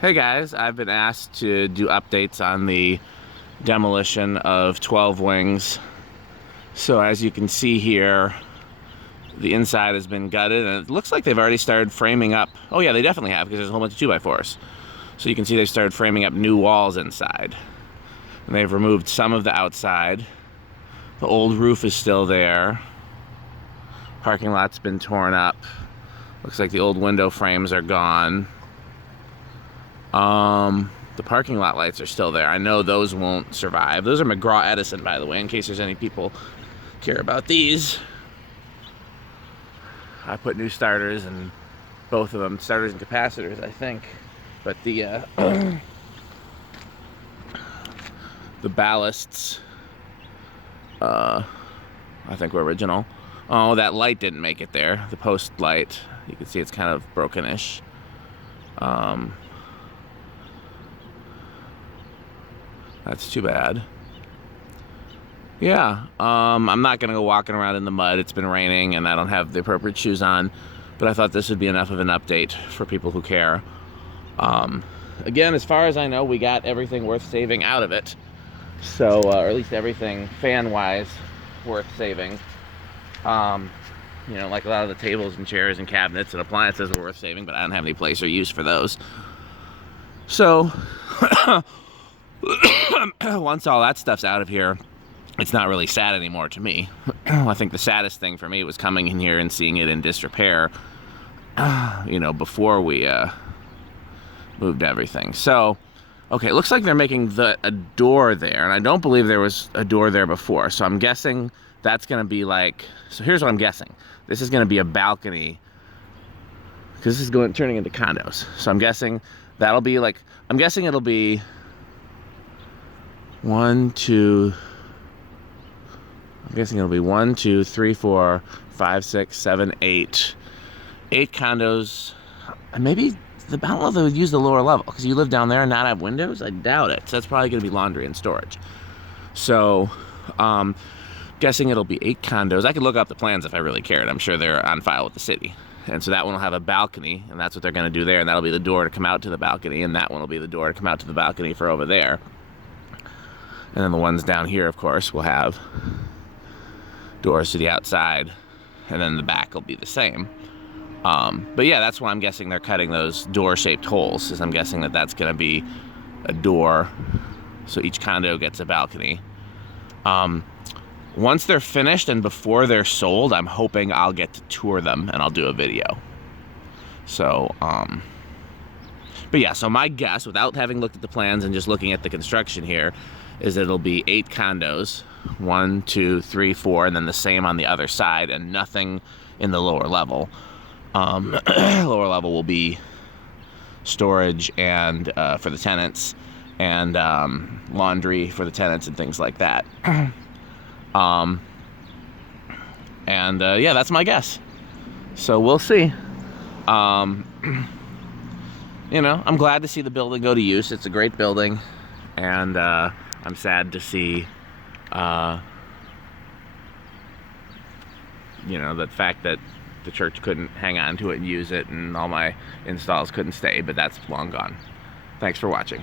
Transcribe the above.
Hey guys, I've been asked to do updates on the demolition of 12 wings. So as you can see here, the inside has been gutted and it looks like they've already started framing up. Oh yeah, they definitely have, because there's a whole bunch of 2x4s. So you can see they've started framing up new walls inside. And they've removed some of the outside. The old roof is still there. Parking lot's been torn up. Looks like the old window frames are gone. The parking lot lights are still there. I know those won't survive. Those are McGraw Edison, by the way, in case there's any people care about these. I put new starters in both of them, starters and capacitors, I think. But the the ballasts, I think were original. Oh, that light didn't make it there. The post light, you can see it's kind of brokenish. That's too bad. Yeah, I'm not gonna go walking around in the mud. It's been raining and I don't have the appropriate shoes on, but I thought this would be enough of an update for people who care. Again, as far as I know, we got everything worth saving out of it. So, or at least everything fan-wise worth saving. You know, like a lot of the tables and chairs and cabinets and appliances were worth saving, but I don't have any place or use for those. So, once all that stuff's out of here, it's not really sad anymore to me. I think the saddest thing for me was coming in here and seeing it in disrepair, you know, before we moved everything. So, okay, it looks like they're making a door there, and I don't believe there was a door there before, so I'm guessing that's gonna be like, so here's what I'm guessing. This is gonna be a balcony, because this is turning into condos. So I'm guessing that'll be like, I'm guessing it'll be 1, 2, I'm guessing it'll be 1, 2, 3, 4, 5, 6, 7, 8. 8 condos, and maybe, I don't know if they would use the lower level, because you live down there and not have windows? I doubt it. So that's probably gonna be laundry and storage. So, guessing it'll be 8 condos. I could look up the plans if I really cared. I'm sure they're on file with the city. And so that one will have a balcony, and that's what they're gonna do there, and that'll be the door to come out to the balcony, and that one will be the door to come out to the balcony for over there. And then the ones down here, of course, will have doors to the outside, and then the back will be the same. But yeah, that's why I'm guessing they're cutting those door-shaped holes, is I'm guessing that that's gonna be a door, so each condo gets a balcony. Once they're finished and before they're sold, I'm hoping I'll get to tour them and I'll do a video. So, but yeah, so my guess, without having looked at the plans and just looking at the construction here, is that it'll be 8 condos, 1, 2, 3, 4, and then the same on the other side, and nothing in the lower level. Lower level will be storage and for the tenants, and laundry for the tenants and things like that. Yeah, that's my guess. So we'll see. You know, I'm glad to see the building go to use. It's a great building, and I'm sad to see, you know, the fact that the church couldn't hang on to it and use it, and all my installs couldn't stay, but that's long gone. Thanks for watching.